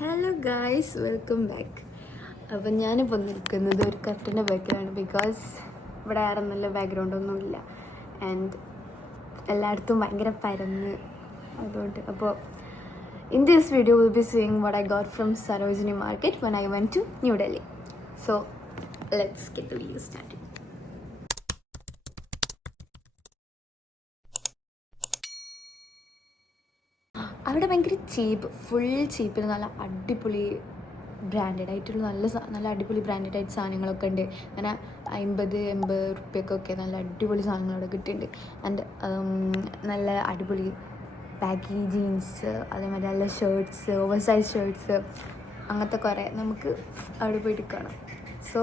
Hello guys, welcome back. അപ്പം ഞാനിപ്പോൾ നിൽക്കുന്നത് ഒരു കട്ടിൻ്റെ ബാക്കിലാണ്. ബിക്കോസ് ഇവിടെ ആരും നല്ല ബാക്ക്ഗ്രൗണ്ടൊന്നുമില്ല ആൻഡ് എല്ലായിടത്തും ഭയങ്കര പരന്ന്. അതുകൊണ്ട് അപ്പോൾ in this video will be seeing what I got from Sarojini market when I went to New Delhi. So let's get the video start. അവിടെ ഭയങ്കര ചീപ്പ്, ഫുൾ ചീപ്പിൽ നല്ല അടിപൊളി ബ്രാൻഡഡ് ആയിട്ടുള്ള നല്ല അടിപൊളി ബ്രാൻഡഡ് ആയിട്ട് സാധനങ്ങളൊക്കെ ഉണ്ട്. അങ്ങനെ 50-80 റുപ്യക്കൊക്കെ നല്ല അടിപൊളി സാധനങ്ങൾ അവിടെ കിട്ടുന്നുണ്ട്. ആൻഡ് നല്ല അടിപൊളി ബാഗി ജീൻസ്, അതേമാതിരി നല്ല ഷർട്ട്സ്, ഓവർ സൈസ് ഷർട്ട്സ്, അങ്ങനത്തെ കുറേ നമുക്ക് അവിടെ പോയിട്ട് കാണാം. So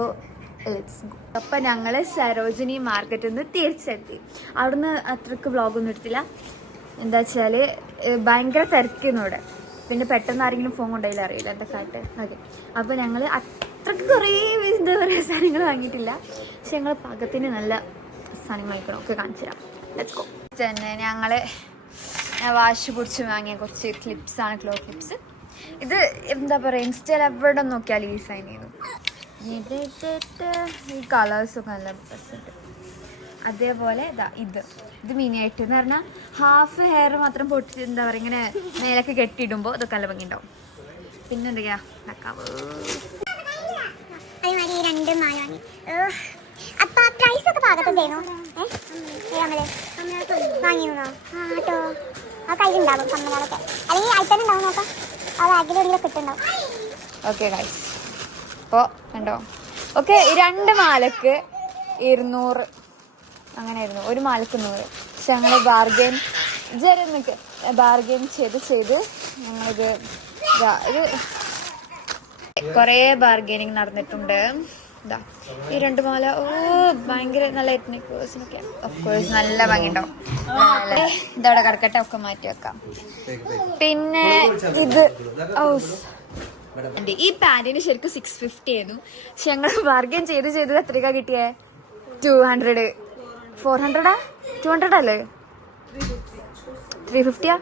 let's go. അപ്പം ഞങ്ങൾ സരോജിനി മാർക്കറ്റിൽ നിന്ന് തിരിച്ചെത്തി. അവിടുന്ന് അത്രയ്ക്ക് വ്ളോഗൊന്നും എടുത്തില്ല. എന്താ വെച്ചാൽ ഭയങ്കര തിരക്കുന്നു ഇവിടെ. പിന്നെ പെട്ടെന്ന് ആരെങ്കിലും ഫോൺ കൊണ്ടുപോയില്ല, അറിയില്ല എന്താ കാട്ടെ. ഓക്കെ, അപ്പോൾ ഞങ്ങൾ അത്രയ്ക്ക് കുറേ എന്താ പറയുക സാധനങ്ങൾ വാങ്ങിയിട്ടില്ല. പക്ഷെ ഞങ്ങൾ പാകത്തിന് നല്ല സാധനങ്ങൾ വാങ്ങിക്കണം. ഒക്കെ കാണിച്ചു തരാം. Let's go. തന്നെ ഞാൻ വാശി പിടിച്ച് വാങ്ങിയ കുറച്ച് ക്ലിപ്സാണ്, ക്ലോത്ത് ക്ലിപ്സ്. ഇത് എന്താ പറയുക, ഇൻസ്റ്റയിൽ എവിടെ നോക്കിയാലും ഈ സൈൻ ചെയ്തു. ഈ കളേഴ്സൊക്കെ നല്ല രസമുണ്ട്. അതേപോലെ ഇത് മിനി ആയിട്ട് എന്ന് പറഞ്ഞാൽ ഹാഫ് ഹെയർ മാത്രം പൊട്ടി എന്താ പറയുക ഇങ്ങനെ മേലൊക്കെ കെട്ടിയിടുമ്പോൾ ഇതൊക്കെ നല്ല ഭംഗി ഉണ്ടാവും. പിന്നെ എന്തൊക്കെയാ ഓക്കെ ഗൈസ്, അപ്പോൾ കണ്ടോ. ഓക്കെ, 2 മാലക്ക് 200 അങ്ങനെയായിരുന്നു, ഒരു മാലക്ക് 100. പക്ഷെ ഞങ്ങൾ ബാർഗെയിൻ ചെയ്ത് ഞങ്ങളിത് കുറേ ബാർഗെയിനിങ് നടന്നിട്ടുണ്ട്. ഇതാ ഈ 2 മാല ഭയങ്കര നല്ല എത്നിക് പേഴ്സണൊക്കെ ഓഫ്കോഴ്സ് നല്ല ഭംഗിയുണ്ടാവും. ഇതവിടെ കിടക്കട്ടെ, ഒക്കെ മാറ്റി വെക്കാം. പിന്നെ ഇത് ഈ പാൻറ്റിന് ശരിക്കും 650 ആയിരുന്നു. പക്ഷെ ഞങ്ങൾ ബാർഗെയിൻ ചെയ്ത് എത്രയ്ക്കാ കിട്ടിയേ? 200, 400, 200 അല്ലേ? 350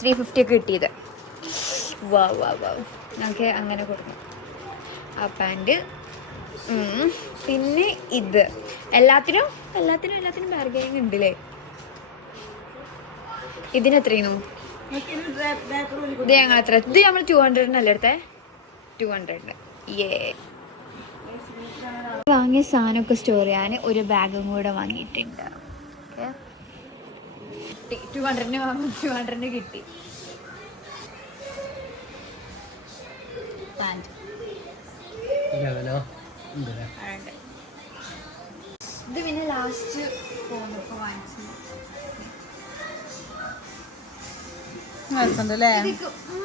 350 ഒക്കെ കിട്ടിയത്. വാ ഞങ്ങൾക്ക് അങ്ങനെ കൊടുക്കും ആ പാൻറ്. പിന്നെ ഇത് എല്ലാത്തിനും ബാർഗെയിനിങ് ഉണ്ടല്ലേ. ഇതിനെത്രയും ഇത് ഞങ്ങൾ എത്ര? ഇത് നമ്മൾ 200-നല്ലേ എടുത്തേ? 200. വാങ്ങിയ സാധനമൊക്കെ സ്റ്റോർ ചെയ്യാൻ ഒരു ബാഗും കൂടെ വാങ്ങിയിട്ടുണ്ട്. ഓക്കെ, 200-ന് വാങ്ങും, 200-ന് കിട്ടി. ഇത് പിന്നെ ലാസ്റ്റ് പോകുന്നപ്പോ വാങ്ങിച്ചു.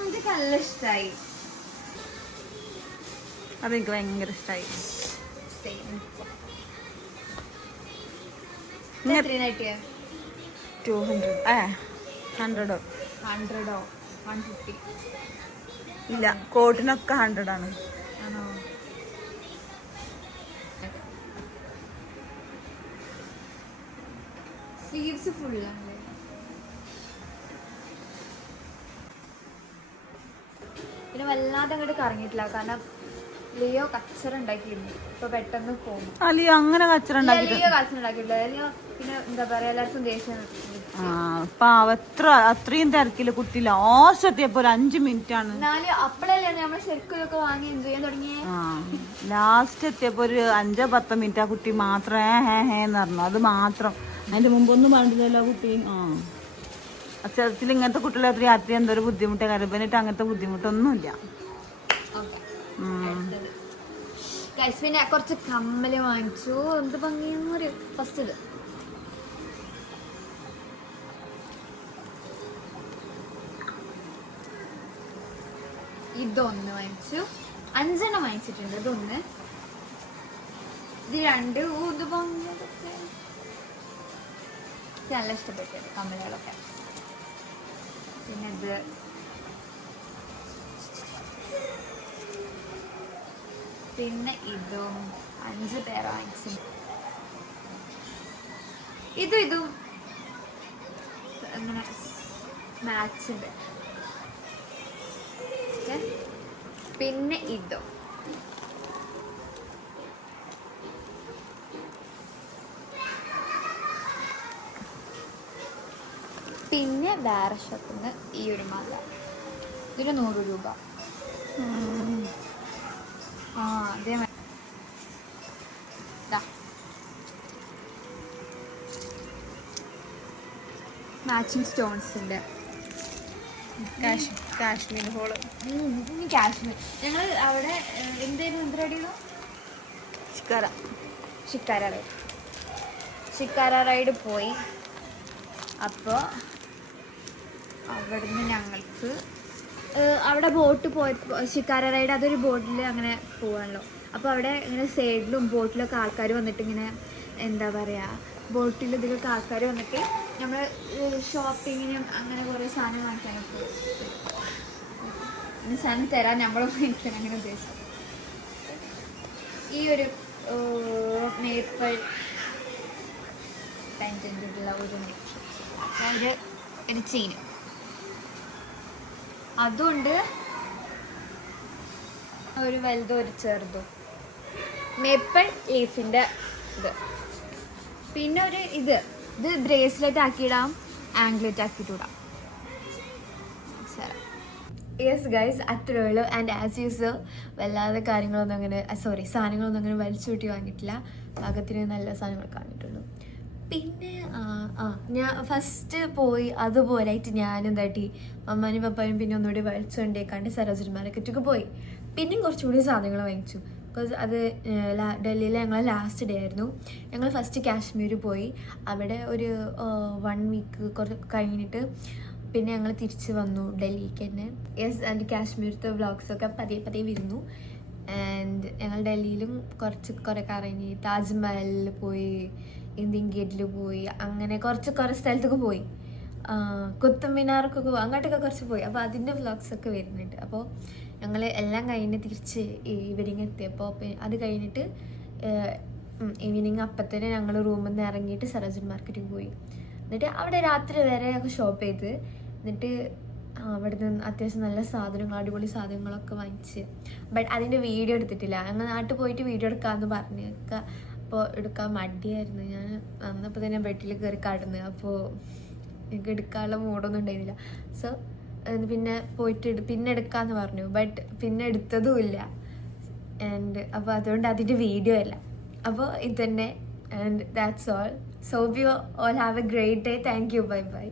ഇതൊക്കെ നല്ല ഇഷ്ടായി. അതെനിക്ക് ഭയങ്കര ഇഷ്ടായി. 200 100 150 ഇല്ല, കോട്ടിനൊക്കെ 100 ആണ്. ആണോ? സ്ലീവ്സ് ഫുള്ളാണ്. പിന്നെ വല്ലാതെ അങ്ങോട്ട് കറങ്ങിയിട്ടില്ല, കാരണം ലിയോ കച്ചറ ഉണ്ടാക്കിയിരുന്നു. ഇപ്പൊ പെട്ടെന്ന് പോകും. ലിയോ അങ്ങനെ കച്ചറ ഉണ്ടാക്കിയിട്ടില്ല. ലിയോ പിന്നെ എന്താ പറയാ, എല്ലാവർക്കും ദേഷ്യം. അത്രയും തിരക്കില്ല കുട്ടി. ലാസ്റ്റ് എത്തിയപ്പോ 5 മിനിറ്റ് ആണ്. അപ്പഴല്ലേ നമ്മള് ശരിക്കും ഇതൊക്കെ വാങ്ങി എൻജോയ് ചെയ്യാൻ തുടങ്ങിയേ. ലാസ്റ്റ് എത്തിയപ്പോ ഒരു 5-10 മിനിറ്റ് ആ കുട്ടി മാത്രം ഹേന്ന് പറഞ്ഞു. അത് മാത്രം, അതിന്റെ മുമ്പൊന്നും പറഞ്ഞില്ലല്ലോ കുട്ടി. ചെറുത്തിൽ ഇങ്ങനത്തെ കുട്ടികളെ രാത്രി എന്തോ ഒരു ബുദ്ധിമുട്ട് കരുപ്പനിട്ട് അങ്ങനത്തെ ബുദ്ധിമുട്ടൊന്നുമില്ല. പിന്നെ കുറച്ച് കമ്മല് വാങ്ങിച്ചു. എന്ത് ഭംഗിയൊരു ഫസ്റ്റ് ഇതൊന്ന് വാങ്ങിച്ചു. 5 എണ്ണം വാങ്ങിച്ചിട്ടുണ്ട്. ഇതൊന്ന്, ഇത് 2. ഇത് ഭംഗിയൊക്കെ നല്ല ഇഷ്ടപ്പെട്ടത് കമ്മലുകളൊക്കെ. പിന്നെ ഇത് പിന്നെ ഇതും 5 പേർ വാങ്ങിച്ചു. ഇതും അങ്ങനെ മാച്ച് ഉണ്ട്. പിന്നെ ഇതോ പിന്നെ വേറെ ഷോപ്പിൽ നിന്ന് ഈ ഒരു മാല, ഇതിന് 100 രൂപ. ആ അതേ മാച്ചിങ് സ്റ്റോൺസിൻ്റെ കാശ്മീർ ഹോള്. കാശ്മീർ. ഞങ്ങൾ അവിടെ എന്തായിരുന്നു റെഡിയോ ഷിക്കാര റൈഡ് പോയി. അപ്പോൾ അവിടുന്ന് ഞങ്ങൾക്ക് അവിടെ ബോട്ട് പോയപ്പോൾ ഷിക്കാര റൈഡ് അതൊരു ബോട്ടിൽ അങ്ങനെ പോവാണല്ലോ. അപ്പോൾ അവിടെ ഇങ്ങനെ സൈഡിലും ബോട്ടിലൊക്കെ ആൾക്കാർ വന്നിട്ട് ഇങ്ങനെ എന്താ പറയുക, ബോട്ടിൽ ഇതിലൊക്കെ ആൾക്കാർ വന്നിട്ട് നമ്മൾ ഷോപ്പിങ്ങിനും അങ്ങനെ കുറേ സാധനം വാങ്ങിക്കാനൊക്കെ സാധനം തരാൻ നമ്മൾ വാങ്ങിക്കാൻ അങ്ങനെ ഉദ്ദേശിച്ചു. ഈ ഒരു മേപ്പിൾ പെൻഡൻ്റുള്ള ഒരു ഒരു ചെയിന്, അതുകൊണ്ട് ഒരു വലുതും ഒരു ചെറുതും മേപ്പിൾ ലീഫിൻ്റെ ഇത്. പിന്നെ ഒരു ഇത് ബ്രേസ്ലെറ്റ് ആക്കിയിടാം, ആംഗ്ലെറ്റ് ആക്കിയിട്ടിടാം. യെസ് ഗൈസ്, അത്രേ ഉള്ളൂ. ആൻഡ് ആസ് യൂസ്വൽ വല്ലാതെ കാര്യങ്ങളൊന്നും അങ്ങനെ സാധനങ്ങളൊന്നും അങ്ങനെ വലിച്ചു കൂട്ടി വാങ്ങിയിട്ടില്ല. പാകത്തിന് നല്ല സാധനങ്ങളൊക്കെ വാങ്ങിയിട്ടുള്ളൂ. പിന്നെ ഞാൻ ഫസ്റ്റ് പോയി അതുപോലായിട്ട് ഞാനെന്താട്ടി അമ്മാനും പപ്പാനും പിന്നെ ഒന്നുകൂടി വലിച്ചുകൊണ്ടേക്കാണ്ട് സരോജിനി മാർക്കറ്റൊക്കെ പോയി. പിന്നെയും കുറച്ചുകൂടി സാധനങ്ങൾ വാങ്ങിച്ചു. ബിക്കോസ് അത് ഡൽഹിയിലെ ഞങ്ങൾ ലാസ്റ്റ് ഡേ ആയിരുന്നു. ഞങ്ങൾ ഫസ്റ്റ് കാശ്മീർ പോയി. അവിടെ ഒരു 1 വീക്ക് കഴിഞ്ഞിട്ട് പിന്നെ ഞങ്ങൾ തിരിച്ച് വന്നു ഡൽഹിക്ക് തന്നെ. യെസ്, ആൻഡ് കാശ്മീരത്തെ വ്ളോഗ്സൊക്കെ പതിയെ വരുന്നു. ആൻഡ് ഞങ്ങൾ ഡൽഹിയിലും കുറേ കറങ്ങി, താജ്മഹലിൽ പോയി, ഇന്ത്യൻ ഗേറ്റിൽ പോയി, അങ്ങനെ കുറേ സ്ഥലത്തൊക്കെ പോയി. കുത്തബ് മിനാറൊക്കെ അങ്ങോട്ടൊക്കെ കുറച്ച് പോയി. അപ്പോൾ അതിൻ്റെ വ്ളോഗ്സൊക്കെ വരുന്നുണ്ട്. അപ്പോൾ ഞങ്ങൾ എല്ലാം കഴിഞ്ഞ് തിരിച്ച് ഈവനിങ് എത്തിയപ്പോൾ അത് കഴിഞ്ഞിട്ട് ഈവനിങ് അപ്പത്തന്നെ ഞങ്ങൾ റൂമിൽ നിന്ന് ഇറങ്ങിയിട്ട് സരോജിനി മാർക്കറ്റിൽ പോയി. എന്നിട്ട് അവിടെ രാത്രി വരെ ഒക്കെ ഷോപ്പ് ചെയ്ത്, എന്നിട്ട് അവിടെ നിന്ന് അത്യാവശ്യം നല്ല സാധനങ്ങൾ, അടിപൊളി സാധനങ്ങളൊക്കെ വാങ്ങിച്ച്. ബട്ട് അതിൻ്റെ വീഡിയോ എടുത്തിട്ടില്ല. ഞങ്ങൾ നാട്ടിൽ പോയിട്ട് വീഡിയോ എടുക്കാമെന്ന് പറഞ്ഞൊക്കെ, അപ്പോൾ എടുക്കാൻ മടിയായിരുന്നു. ഞാൻ അന്നപ്പോൾ തന്നെ ബെഡിൽ കയറി കടന്ന്, അപ്പോൾ എനിക്ക് എടുക്കാനുള്ള മൂഡൊന്നും ഉണ്ടായിരുന്നില്ല. സോ പിന്നെ പോയിട്ട് പിന്നെ എടുക്കാമെന്ന് പറഞ്ഞു. ബട്ട് പിന്നെ എടുത്തതുമില്ല. ആൻഡ് അപ്പോൾ അതുകൊണ്ട് അതിൻ്റെ വീഡിയോ അല്ല. അപ്പോൾ ഇത് തന്നെ. And that's all. So hope you all have a great day. Thank you. Bye bye.